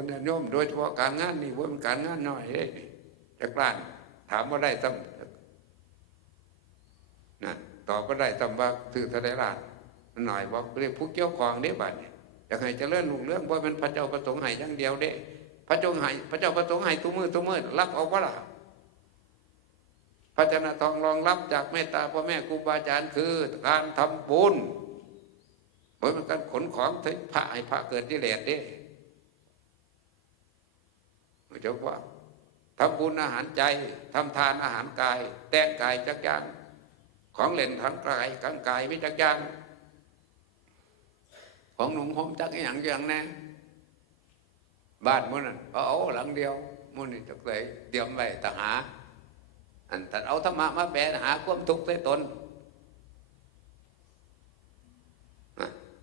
คนเนี่ยโยมโดยเฉพาะการงานนี่ว่ามันการงานน้อยเด้จากล้านถามว่าได้ซ้ำนะตอบก็ได้ซ้ำว่าถือทะเลลานมันหน่อยบอกเรียกผู้เกี่ยวข้องเด้บัดเนี่ยอยากให้เจริญรุ่งเรื่องว่ามันพระเจ้าประสงค์ให้อย่างเดียวเด้ พระเจ้าให้พระเจ้าประสงค์ให้ทุกมือทุกมือรับเอาว่าล่ะพระจ้าทองรองรับจากเมตตาพ่อแม่ครูบาอาจารย์คือ การทำบุญเหมือนการขนของถึงพระให้พระเกิดที่เลสเด้ เจ้าว่าทำบุญอาหารใจทำทานอาหารกาย แต่งกายจักยานของเล่นทางกายกางกายไม่จักยานของหนุ่มหอมจักอย่างอย่างแน่บ้านมันนั่นเอาหลังเดียวมันนี่จักเลยเตรียมไว้ตหา อันแต่เอาธรรมะมาแปลหาความทุกข์ใส่ตน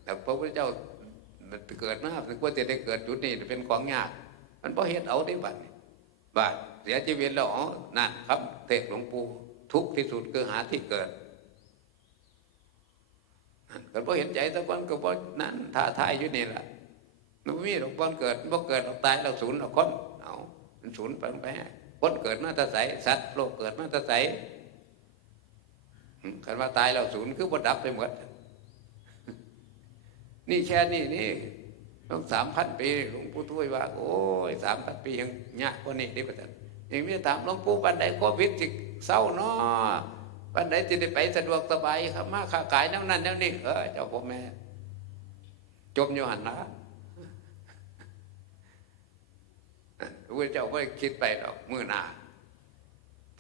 แต่พระพุทธเจ้าเกิดมาถึงว่าจะได้เกิดจุดนี้เป็นของยาก มันพราะเหตุเอาได้บัดบาดเสียชีวิตแล้วอ๋อนั่นครับเทศหลวงปู่ทุกที่สุดคือหาที่เกิดก็เพราะเห็นใจตะวันก็เพราะนั่นท่าทายอยู่นี่แหละมันมีหลวงพ่อเกิดบ่เกิดเราตายเราศูนย์เราคนเอามันศูนย์ไปไปคนเกิดมาตะใสสัตว์โลกเกิดมาตะใสคันว่าตายเราศูนย์คือบ่ดับไปหมดนี่แค่นี้นี่ ต้องสามพันปีหลวงปู่ทวยว่า โอ้ยสามพันปียังยากกว่านี้ดิบัดนั้นยังไม่ถามหลวงปู่บันไดโควิดจิเศร้าเนาะบันไดจะได้ไปสะดวกสบายครับมาค้าขายนั่นนั่นนั่นนี่เออเจ้าพ่อแม่จมอยู่หันนะพระเจ้าไม่คิดไปหรอกมือหนา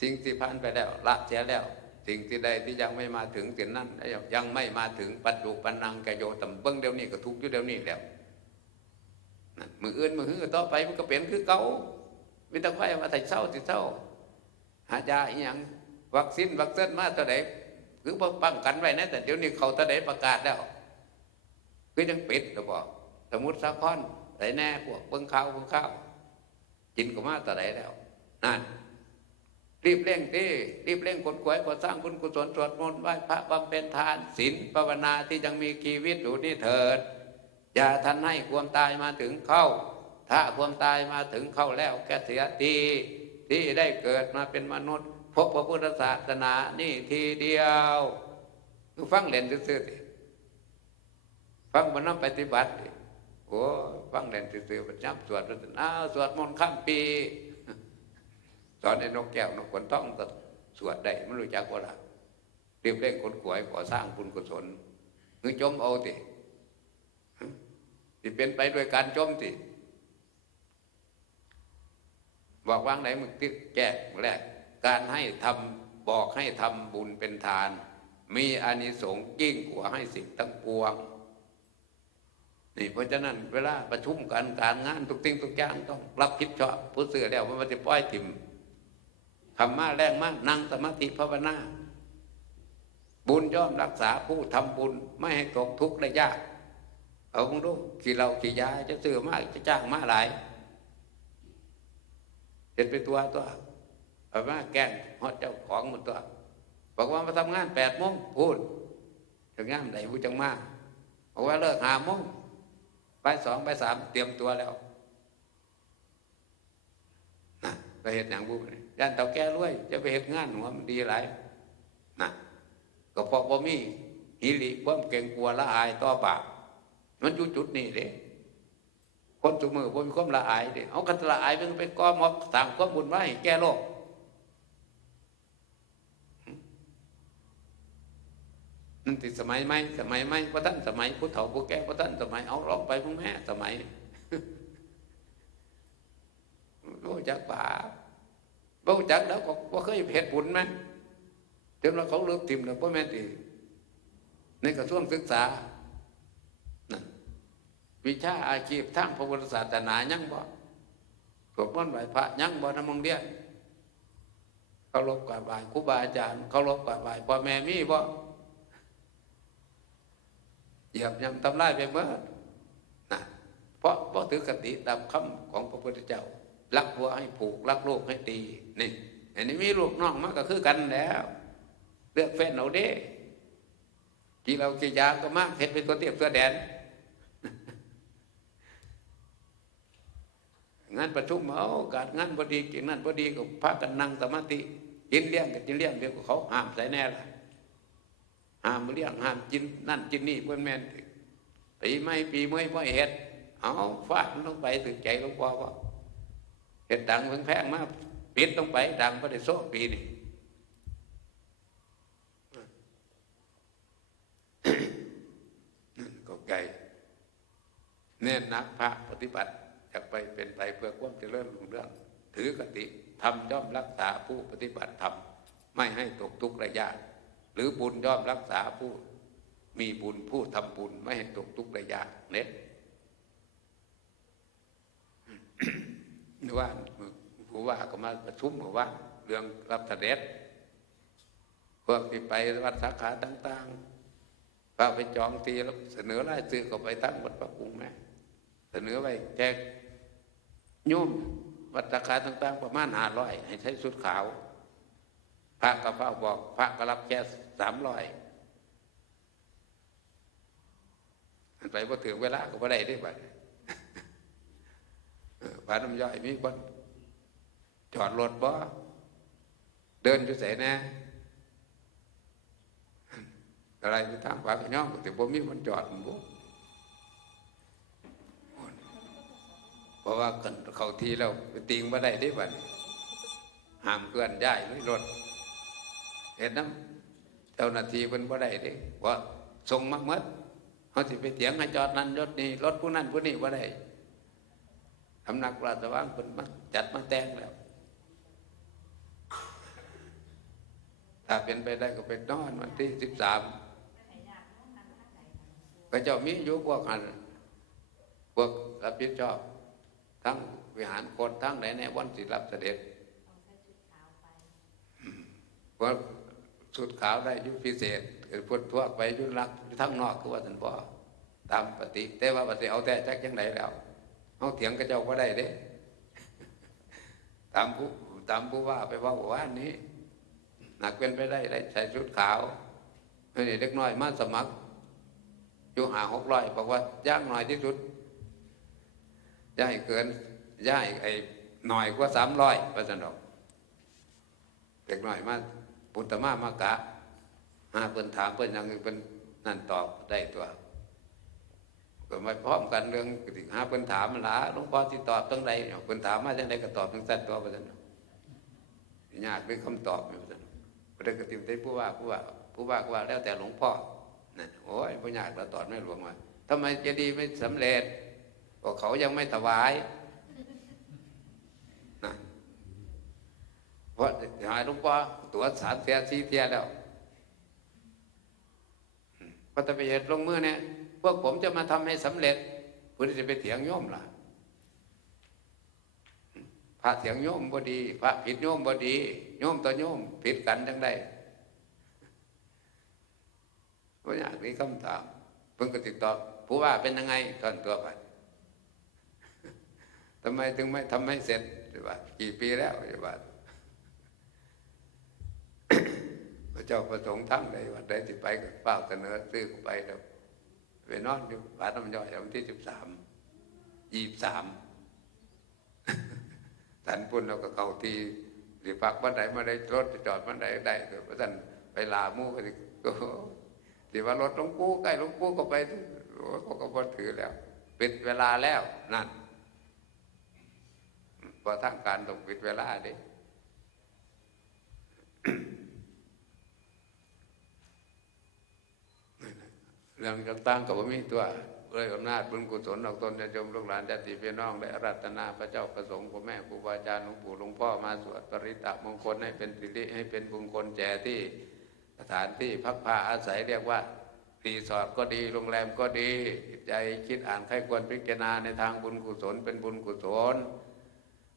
สิ่งที่ผ่านไปแล้ว ละเสียแล้ว สิ่งที่ใดที่ยังไม่มาถึงสิ่งนั้นยังไม่มาถึงปัจจุปันนังกโยตำเบิ้งเดี๋ยวนี้ก็ทุกอยู่เดี๋ยวนี้แล้ว มืออื่นมือหื้อต่อไปมันก็เปลี่ยนคือเก่าวิตาไฟมาแต่เศร้าติเศร้า หายาอีหยังวัคซีนวัคซีนมาตัวไหนคือป้องกันไว้นะแต่เดี๋ยวนี้เขาตัวไหนประกาศแล้วคือยังปิดหรือเปล่าสมุทรสาครไหนแน่พวกเบิ้งข้าวเบิ้งข้าวกินก็มาตัวไหนแล้วนั่นรีบเร่งที่รีบเร่งคนขวยก่อสร้างบุญกุศลสวดมนต์ไหว้พระบำเพ็ญทานศีลภาวนาที่ยังมีชีวิตอยู่นี่เถิด อย่าทันให้ความตายมาถึงเข้า ถ้าความตายมาถึงเข้าแล้วแกเสียทีที่ได้เกิดมาเป็นมนุษย์ พบพระพุทธศาสนานี่ทีเดียวฟังเล่นซื่อๆฟังบนน้ำปฏิบัติโอ้ฟังเล่นซื่อๆประจำสวดอ้าวสวดมนต์ข้ามปีสอนในนกแก้วนกขนต้องก็สวดได้ไม่รู้จักว่าละเรียบเร่งคนขวยก่อสร้างบุญกุศลคือจมเอาติ ที่เป็นไปโดยการจมติบอกว่างไหนมึงติดแก้แรกการให้ทำบอกให้ทำบุญเป็นทาน มีอานิสงส์ยิ่งกว่าให้สิ่งทั้งปวงนี่เพราะฉะนั้นเวลาประชุมกันการงานทุกสิ่งทุกอย่างต้องรับผิดชอบผู้เสือแล้วมันจะปล่อยถิ่มคำมาแรงมากนั่งสมาธิภาวนา บุญย่อมรักษาผู้ทำบุญไม่ให้ตกทุกข์ได้ยาก เอาคงดูขี่เราขี่ยาจะซื้อมากจะจ้างมาหลายเห็นไปตัวตัวเอามาแกงฮอดเจ้าของหมดตัวบอกว่ามาทำงานแปดโมงพูดถึงงานไหนผู้จังมาบอกว่าเลิกหาโมงไปสองไปสามเตรียมตัวแล้วนะไปเห็นอย่างบุญยันเต่าแก่รวย จะไปเห็นงานหัวมันดีหลายนะก็พราะว่มีฮิริเพิ่มเก่งกลัวละอายต่อบาป มันอยู่จุดนี้เลยคนจุมือบ่มีความละอายเด้เอากันละอายเป็นไปก้อมอบสั่งความบุญไว้แก้โลกนั่นติดสมัยไหมสมัยไหมพระท่านสมัยผู้เฒ่าผู้แก่พระท่านสมัยเอาลองไปพวกแม่สมัยรู้จักป่ารู้จักแล้วก็ว่าเคยเหตุผลไหมจนว่าเขาเลิกทิมแล้วพ่อแม่ตีในกระทรวงศึกษา วิชาอาชีพทางพระพุทธศาสนายังบ่สวดมนต์ไหวพระยังบ่นำมงเดียนเขาลบกว่าบ่ายครูบาอาจารย์เขาลบกว่าบ่ายพ่อแม่มีบ่เหยียบยำทำลายไปเมื่อนะเพราะเพราะถือกติตามคำของพระพุทธเจ้า รักวัวให้ผูก รักโลกให้ตีนี่อันนี้มีลูกน้องมากก็คือกันแล้ว เลือกแฟนเอาเด้กี่เรากี่ยาก็มากเห็นเป็นตัวเตียบตัวแดน งานประชุมเอากาสงานพอดีกินนั่นพอดีก็พากันนั่งสมาธิกินเลี้ยงกันกินเลี้ยงเดี๋ยวก็เขาห้ามใส่แน่ละห้ามเลี้ยงห้ามกินนั่นกินนี่เพื่อนแม่นปีไม่ปีเมื่อยพ่เห็ดเอาฟาดมันลงไปถึงใจหลวงพ่อว่าเห็ดดังแพงมากปิดลงไปดังก็ได้โซ่ปีนี่นั่นก็ไกลเน้นนักพระปฏิบัติ อยากไปเป็นไปเพื่อความเจริญรุ่งเรือง ถือกติทำย่อมรักษาผู้ปฏิบัติธรรมไม่ให้ตกทุกข์ระยะ หรือบุญย่อมรักษาผู้ มีบุญผู้ทำบุญไม่ให้ตกทุกข์ระยะเน็ตว่าผู้ว่าก็มาประชุมบอกว่า เรื่องรับเสด็จพวกที่ไปวัดสาขาต่างๆพาไปจองทีแล้วเสนอรายชื่อก็ไปตั้งวัดประกุงแม่เสนอไปแจก โยมวัดสาต่าง ๆ ประมาณห้าร้อยให้ใช้ชุดขาว พระก็เฝ้าบอก พระก็รับแค่สามร้อยไปพอถึงเวลาก็ไม่ได้ได้บัดพระน้ำย่อยมีคนจอดรถบ่เดินอยู่ใส่แน่อะไรไปทางฝากระย่องแต่ผมมีมันจอดมั เพราะว่ากันเขาทีแล้วไปติงมาได้ได้บัดห้ามเกินย้ายรถเห็นน้ำเจ้าหน้าที่เป็นบ่ได้เด้ว่าส่งมาเมดเขาสิไปเถียงให้จอดนั้นรถนี้รถผู้นั้นผู้นี้บ่ได้ทำนักปราศว่างเป็นมาจัดมาแต่งแล้ว ถ้าเป็นไปได้ก็เป็นอนวันที่สิบสามพระเจ้ามีอยู่พวกอันพวกรับผิดชอบ ทั้งวิหารโคนทั้งไหนในวันสิรับเสด็จเพราะสุดขาวได้อยุพิเศษพุทธทั่วไปอยุรักทั้งนอกคือว่าท่านพ่อตามปฏิแต่ว่าปฏิเอาแต่จักยังไงแล้วเอาเถียงกับเจ้าก็ได้เด้ ตามผู้ตามผู้ว่าไปว่าว่านี้ หนักเป็นไปได้ได้ใส่ชุดขาวนี่เล็กน้อยมาสมัครอยู่หาหกร้อยบอกว่าย่างหน่อยที่สุด ย่ายเกินย่ายไอ้หน่อยกว่าสามร้อยพระจันทร์เด็กหน่อยมาปุตตมามากะหาเพิ่นถามเพิ่นยังเพิ่นนั่นตอบได้ตัวก็ไม่พร้อมกันเรื่องหาเพิ่นถามหลาหลวงพ่อที่ตอบตั้งใดเพิ่นถามมาจังใดก็ตอบทั้งสั้นตัวพระจันทร์ยากเป็นคำตอบพระจันทร์พระกติมได้ผู้ว่าผู้ว่าผู้ว่าก็ว่าแล้วแต่หลวงพ่อนั่นโอ้ยพญากเราตอดไม่หลวงว่าทำไมเจดีไม่สำเร็จ ก็เขายังไม่ถวายนะเพราะหายหลวงพ่อตัวสามเทียสี่เทียแล้วพอจะไปเหตุลงมือเนี่ยพวกผมจะมาทำให้สำเร็จเพื่อจะไปเถียงโยมล่ะพระเถียงโยมบ่ดี พระผิดโยมบ่ดี โยมต่อโยมผิดกันจังได้ก็อยากมีคำถามเพิ่งก็ติดต่อผู้ว่าเป็นยังไงตอนตัวไป ทำไมถึงไม่ทำให้เสร็จหรือว่ากี่ปีแล้วหรือว่าพระเจ้าประสงค์ทั้งใดวันใดที่ไปก็เฝ้าเสนอซื้อไปแล้วไปนอนอยู่บ้านน้ำย่อยวันที่สิบสามยี่สามท่านพุ่นเราก็เข้าทีหรือพักวันไหนมาได้รถจอดวันไหนได้ก็พระท่านไปลามู่ก็ที่ว่ารถหลวงปู่ใกล้หลวงปู่ก็ไปโอ้เขาก็พอถือแล้ว เปิดเวลาแล้วนั่น พอทางการต้องปิดเวลาเดิเรื่องต่างๆกับว่ามีตัวเลยอำนาจบุญกุศลออกตนจะจมลูกหลานญาติพี่น้องได้อารัตนาพระเจ้าประสงค์พ่อแม่ครูบาอาจารย์หลวงปู่หลวงพ่อมาสวดปริตะมงคลให้เป็นสิริให้เป็นบุญคลแจที่สถานที่พักผ้าอาศัยเรียกว่ารีสอร์ทก็ดีโรงแรมก็ดีใจคิดอ่านใครควรพิจารณาในทางบุญกุศลเป็นบุญกุศล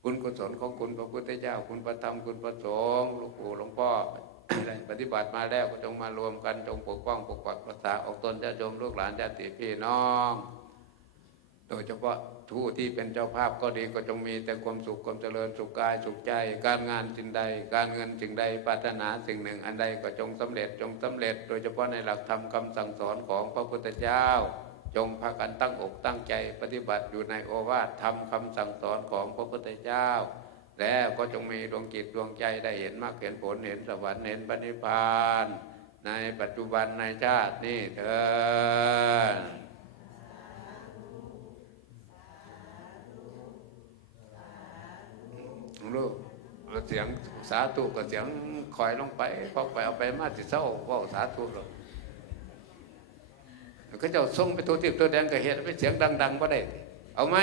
บุญกุศลของคุณพระพุทธเจ้า คุณพระธรรมคุณพระสงฆ์หลวงปู่หลวงพ่อได้ปฏิบัติมาแล้วก็จงมารวมกันจงปกป้องปกปักรักษาออกตนญาติโยมลูกหลานญาติพี่น้อง โดยเฉพาะผู้ที่เป็นเจ้าภาพก็ดีก็จงมีแต่ความสุขความเจริญสุขกายสุขใจ การงานสิ่งใด การเงินสิ่งใดปรารถนาสิ่งหนึ่ง อันใดก็จงสำเร็จจงสำเร็จ โดยเฉพาะในหลักธรรมคำสั่งสอนของพระพุทธเจ้า จงพากันตั้งอกตั้งใจปฏิบัติอยู่ในโอวาทธรรมคำสั่งสอนของพระพุทธเจ้า แล้วก็จงมีดวงจิตดวงใจได้เห็นมรรคเห็นผลเห็นสวรรค์เห็นปณิพาน ในปัจจุบันในชาตินี้เถิดลูกเสียงสาธุกับเสียงคอยลงไปพอไปเอาไปมาติเศร้าว่าสาธุหรอก ก็เจ้าส่งไปตัวติบตัวแดงก็เห็นไปเสียงดังๆก็ได้เอาไหม